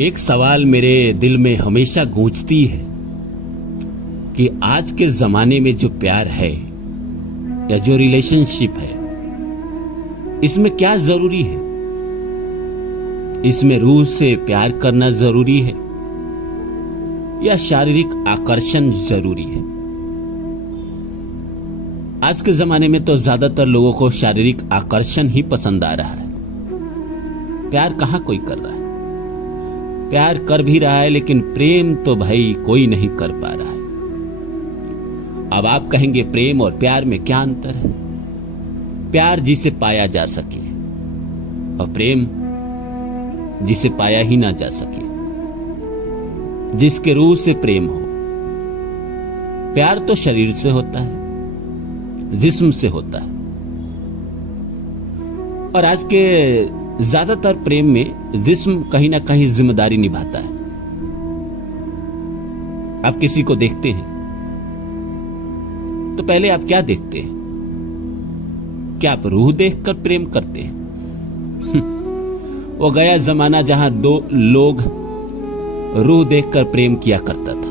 एक सवाल मेरे दिल में हमेशा गूंजती है कि आज के जमाने में जो प्यार है या जो रिलेशनशिप है, इसमें क्या जरूरी है? इसमें रूह से प्यार करना जरूरी है या शारीरिक आकर्षण जरूरी है? आज के जमाने में तो ज्यादातर लोगों को शारीरिक आकर्षण ही पसंद आ रहा है। प्यार कहां कोई कर रहा है? प्यार कर भी रहा है लेकिन प्रेम तो भाई कोई नहीं कर पा रहा है। अब आप कहेंगे प्रेम और प्यार में क्या अंतर है? प्यार जिसे पाया जा सके और प्रेम जिसे पाया ही ना जा सके, जिसके रूह से प्रेम हो। प्यार तो शरीर से होता है, जिस्म से होता है, और आज के ज्यादातर प्रेम में जिस्म कहीं ना कहीं जिम्मेदारी निभाता है। आप किसी को देखते हैं तो पहले आप क्या देखते हैं? क्या आप रूह देखकर प्रेम करते हैं? वो गया जमाना जहां दो लोग रूह देखकर प्रेम किया करता था।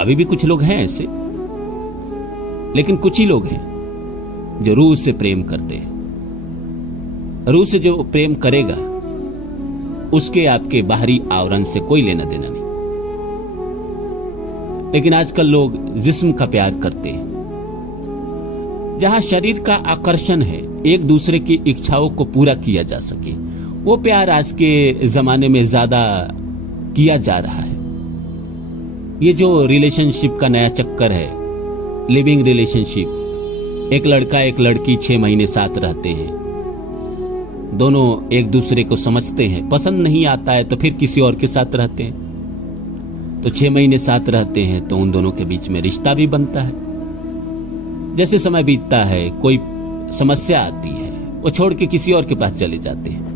अभी भी कुछ लोग हैं ऐसे, लेकिन कुछ ही लोग हैं जो रूह से प्रेम करते हैं। रूह से जो प्रेम करेगा उसके आपके बाहरी आवरण से कोई लेना देना नहीं। लेकिन आजकल लोग जिस्म का प्यार करते हैं, जहां शरीर का आकर्षण है, एक दूसरे की इच्छाओं को पूरा किया जा सके, वो प्यार आज के जमाने में ज्यादा किया जा रहा है। ये जो रिलेशनशिप का नया चक्कर है, लिविंग रिलेशनशिप, एक लड़का एक लड़की 6 महीने साथ रहते हैं, दोनों एक दूसरे को समझते हैं, पसंद नहीं आता है तो फिर किसी और के साथ रहते हैं, तो 6 महीने साथ रहते हैं तो उन दोनों के बीच में रिश्ता भी बनता है। जैसे समय बीतता है, कोई समस्या आती है, वो छोड़ के किसी और के पास चले जाते हैं।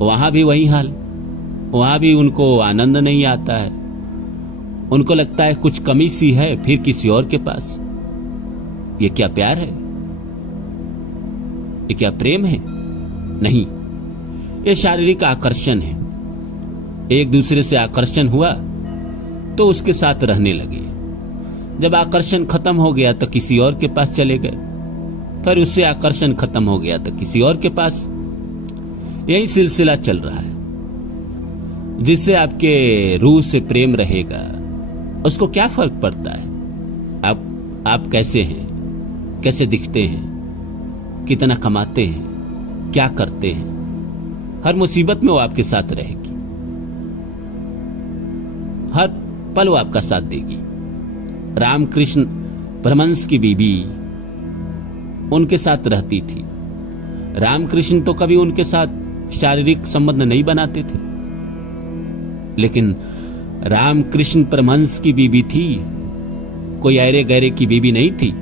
वहां भी वही हाल, वहां भी उनको आनंद नहीं आता है, उनको लगता है कुछ कमी सी है, फिर किसी और के पास। ये क्या प्यार है? ये क्या प्रेम है? नहीं, ये शारीरिक आकर्षण है। एक दूसरे से आकर्षण हुआ तो उसके साथ रहने लगे। जब आकर्षण खत्म हो गया तो किसी और के पास चले गए, फिर उससे आकर्षण खत्म हो गया तो किसी और के पास। यही सिलसिला चल रहा है। जिससे आपके रूह से प्रेम रहेगा उसको क्या फर्क पड़ता है आप कैसे हैं, कैसे दिखते हैं, कितना कमाते हैं, क्या करते हैं। हर मुसीबत में वो आपके साथ रहेगी, हर पल वो आपका साथ देगी। रामकृष्ण परमहंस की बीबी उनके साथ रहती थी। रामकृष्ण तो कभी उनके साथ शारीरिक संबंध नहीं बनाते थे, लेकिन रामकृष्ण परमहंस की बीबी थी, कोई ऐरे गैरे की बीबी नहीं थी।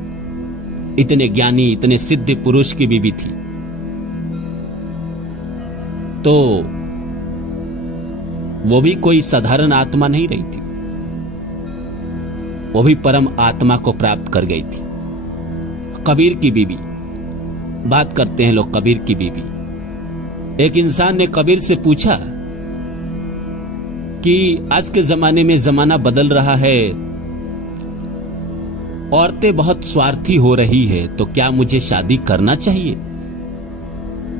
इतने ज्ञानी, इतने सिद्ध पुरुष की बीबी थी। तो वो भी कोई साधारण आत्मा नहीं रही थी, वो भी परम आत्मा को प्राप्त कर गई थी। कबीर की बीबी, बात करते हैं लोग कबीर की बीबी। एक इंसान ने कबीर से पूछा कि आज के जमाने में जमाना बदल रहा है, औरतें बहुत स्वार्थी हो रही है, तो क्या मुझे शादी करना चाहिए?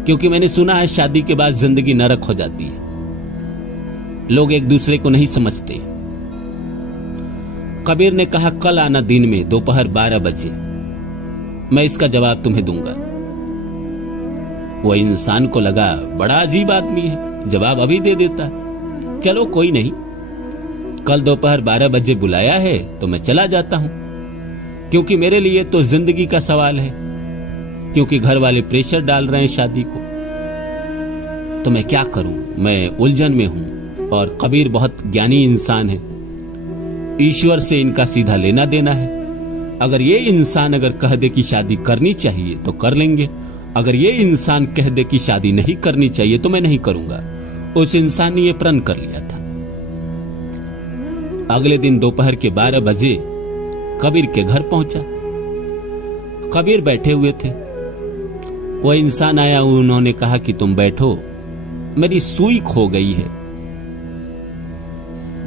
क्योंकि मैंने सुना है शादी के बाद जिंदगी नरक हो जाती है, लोग एक दूसरे को नहीं समझते। कबीर ने कहा, कल आना दिन में दोपहर 12 बजे, मैं इसका जवाब तुम्हें दूंगा। वो इंसान को लगा बड़ा अजीब आदमी है, जवाब अभी दे देता। चलो कोई नहीं, कल दोपहर 12 बजे बुलाया है तो मैं चला जाता हूं, क्योंकि मेरे लिए तो जिंदगी का सवाल है, क्योंकि घर वाले प्रेशर डाल रहे हैं शादी को। तो मैं क्या करूं, मैं उलझन में हूं। और कबीर बहुत ज्ञानी इंसान है, ईश्वर से इनका सीधा लेना देना है। अगर ये इंसान अगर कह दे कि शादी करनी चाहिए तो कर लेंगे, अगर ये इंसान कह दे कि शादी नहीं करनी चाहिए तो मैं नहीं करूंगा। उस इंसान ने यह प्रण कर लिया था। अगले दिन दोपहर के 12 बजे कबीर के घर पहुंचा। कबीर बैठे हुए थे, वो इंसान आया, उन्होंने कहा कि तुम बैठो, मेरी सुई खो गई है।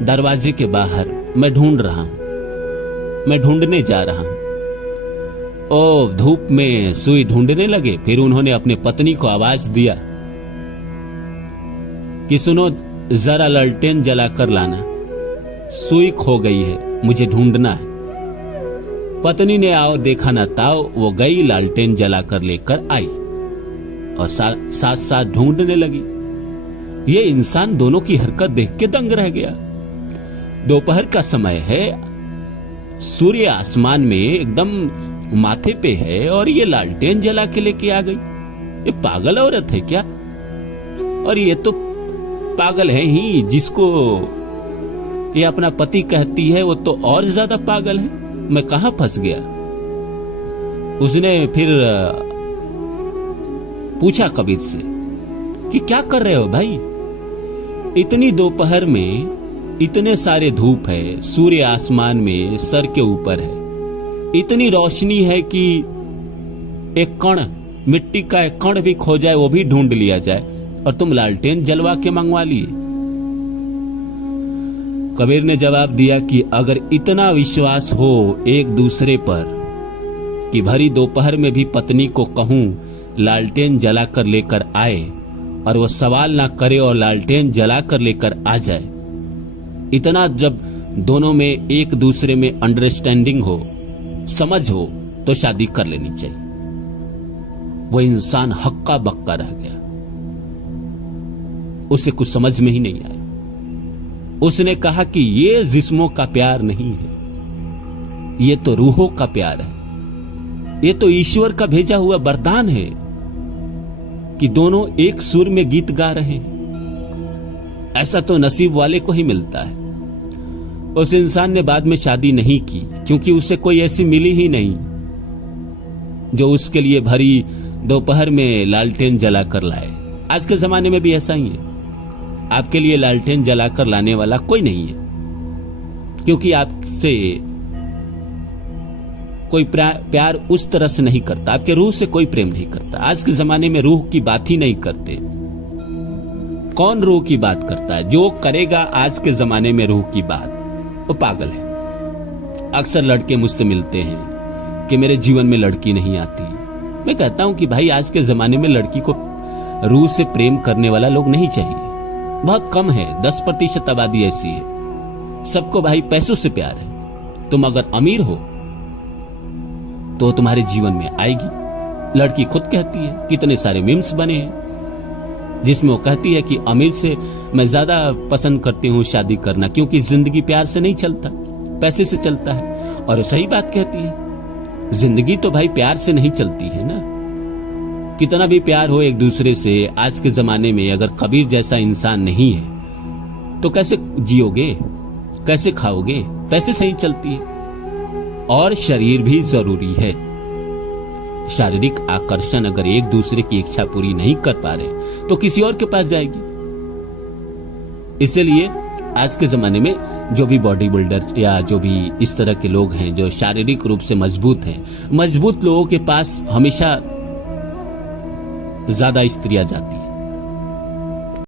दरवाजे के बाहर मैं ढूंढ रहा हूं, मैं ढूंढने जा रहा हूं। ओ धूप में सुई ढूंढने लगे। फिर उन्होंने अपने पत्नी को आवाज दिया कि सुनो, जरा लालटेन जलाकर लाना, सुई खो गई है, मुझे ढूंढना है। पत्नी ने आओ देखा ना ताओ, वो गई, लालटेन जलाकर लेकर आई और साथ साथ ढूंढने लगी। ये इंसान दोनों की हरकत देख के दंग रह गया। दोपहर का समय है, सूर्य आसमान में एकदम माथे पे है और ये लालटेन जला के लेके आ गई। ये पागल औरत है क्या? और ये तो पागल है ही, जिसको ये अपना पति कहती है वो तो और ज्यादा पागल है। मैं कहां फंस गया? उसने फिर पूछा कबीर से कि क्या कर रहे हो भाई? इतनी दोपहर में इतने सारे धूप है, सूर्य आसमान में सर के ऊपर है, इतनी रोशनी है कि एक कण, मिट्टी का एक कण भी खो जाए वो भी ढूंढ लिया जाए, और तुम लालटेन जलवा के मंगवा लिए। कबीर ने जवाब दिया कि अगर इतना विश्वास हो एक दूसरे पर कि भरी दोपहर में भी पत्नी को कहूं लालटेन जलाकर लेकर आए और वो सवाल ना करे और लालटेन जलाकर लेकर आ जाए, इतना जब दोनों में एक दूसरे में अंडरस्टैंडिंग हो, समझ हो, तो शादी कर लेनी चाहिए। वो इंसान हक्का बक्का रह गया, उसे कुछ समझ में ही नहीं आया। उसने कहा कि ये जिस्मों का प्यार नहीं है, ये तो रूहों का प्यार है, ये तो ईश्वर का भेजा हुआ वरदान है कि दोनों एक सुर में गीत गा रहे हैं। ऐसा तो नसीब वाले को ही मिलता है। उस इंसान ने बाद में शादी नहीं की, क्योंकि उसे कोई ऐसी मिली ही नहीं जो उसके लिए भरी दोपहर में लालटेन जलाकर लाए। आज के जमाने में भी ऐसा ही है, आपके लिए लालटेन जलाकर लाने वाला कोई नहीं है, क्योंकि आपसे कोई प्यार उस तरह से नहीं करता, आपके रूह से कोई प्रेम नहीं करता। आज के जमाने में रूह की बात ही नहीं करते। कौन रूह की बात करता है? जो करेगा आज के जमाने में रूह की बात, वो पागल है। अक्सर लड़के मुझसे मिलते हैं कि मेरे जीवन में लड़की नहीं आती। मैं कहता हूं कि भाई आज के जमाने में लड़की को रूह से प्रेम करने वाला लोग नहीं चाहिए, बहुत कम है। 10% आबादी ऐसी है। सबको भाई पैसों से प्यार है। तुम अगर अमीर हो तो तुम्हारे जीवन में आएगी। लड़की खुद कहती है, कितने सारे मीम्स बने हैं जिसमें वो कहती है कि अमीर से मैं ज्यादा पसंद करती हूं शादी करना, क्योंकि जिंदगी प्यार से नहीं चलता, पैसे से चलता है। और सही बात कहती है। जिंदगी तो भाई प्यार से नहीं चलती है ना। कितना भी प्यार हो एक दूसरे से, आज के जमाने में अगर कबीर जैसा इंसान नहीं है तो कैसे जियोगे, कैसे खाओगे? पैसे से ही चलती है। और शरीर भी जरूरी है। शारीरिक आकर्षण अगर एक दूसरे की इच्छा पूरी नहीं कर पा रहे तो किसी और के पास जाएगी। इसलिए आज के जमाने में जो भी बॉडी बिल्डर या जो भी इस तरह के लोग हैं जो शारीरिक रूप से मजबूत हैं, मजबूत लोगों के पास हमेशा ज्यादा स्त्रियां जाती हैं।